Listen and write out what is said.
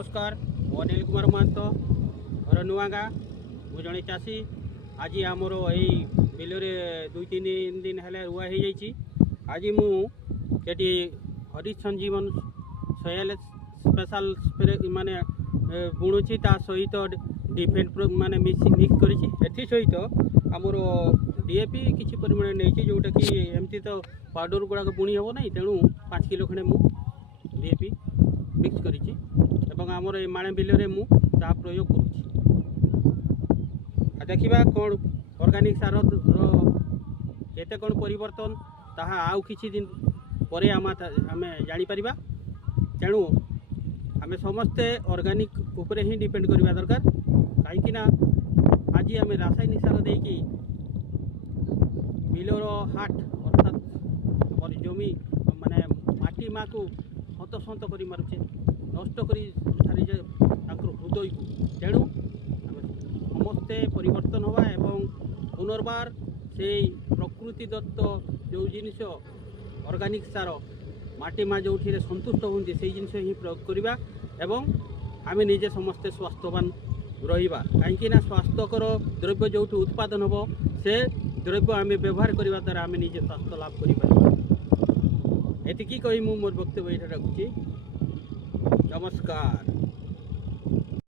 नमस्कार मु अनिल कुमार महतो घर नुआगा मु जड़े चाषी आज आमर यही बिलरे 2-3 दिन है रुआ हो जाइए। आज मुझे हरित संजीवन सयल स्पेशल स्प्रे माने बुणुची ता सहित डिफेंट माने मिक्स करी सहित आमर डीएपी किसी परिमाण नहीं जोटा कि एमती तो पाउडर गुड़ाक बुणी हे ना तेणु 5 किलो खंडे मु डीएपी मिक्स करी आमर ए माणे बिलरे मु ता प्रयोग करुँची। देखा कौन ऑर्गेनिक सार केते कौन परिवर्तन ताहा आउ किछि दिन परे आमे जापर। तेणु आमे समस्ते ऑर्गेनिक उपरे ही डिपेंड करवा दरकार कहीं आज आम रासायनिक सार देकी बिलर हाट अर्थात जमी माने माटी माँ को हतसंत कर मारुचे नष्ट कर हृदय को। तेणु समस्ते परिवर्तन हवा एवं पुनर्बार से प्रकृति दत्त जो जिनिस ऑर्गेनिक सार माटी माँ जो संतुष्ट होती से जिन ही प्रयोग करवा एवं आम निजे समस्ते स्वास्थ्यवान रहिबा कहीं स्वास्थ्यकर द्रव्य जो उत्पादन हम से द्रव्य आम व्यवहार करने द्वारा आम निजे स्वास्थ्य लाभ कर। एतिकी कही मोर वक्तव्य ये रखुची। नमस्कार।